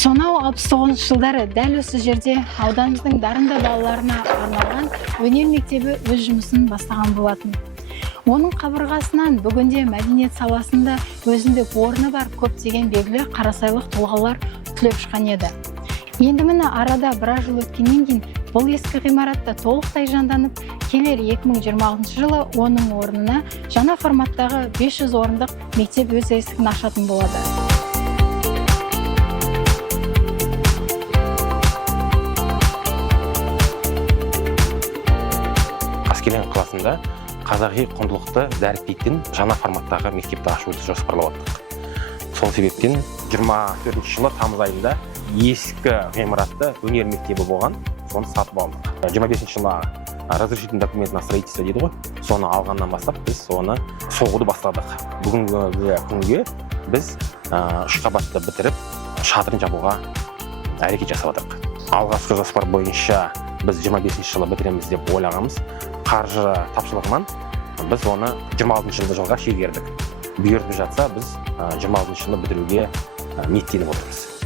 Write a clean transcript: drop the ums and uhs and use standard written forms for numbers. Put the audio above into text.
Сонау 69 жылдары дәл осы жерде ауданымыздың дарынды балаларына арналған өнер мектебі өз жұмысын бастаған болатын. Оның қабырғасынан бүгінде мәдениет саласында өзіндік орны бар көптеген белгілі қарасайлық тұлғалар түлеп шыққан еді. Енді міне арада біраз жыл өткеннен кейін бұл ескі ғимаратта толықтай жанданып, келер 2026 жылы оның орнына жаңа форматтағы 500 орындық мектеп өз есігін ашатын болады. Қаскелең қаласында қазақи құндылықты дәріптейтін жаңа форматтағы мектепті ашуды жоспарлап отырдық. Сол себептен 24 жылы тамыз айында ескі ғимаратты өнер мектебі болған, соны сатып алдық. 25 жылы разрешительный документ на строительство дейді ғой, соны алғаннан бастап біз соны соғуды бастадық. Бүгінгі күнге біз 3 қабатты бітіріп, шатырын жабуға әрекет жасап отырмыз. Алғашқы жоспар бойынша біз 25 жылы бітіреміз деп ойлағанбыз. Қаржы тапшылығынан біз оны 26 жылға шегердік. Бұйыртып жатса біз 26 жылы бітіруге ниеттеніп отырмыз.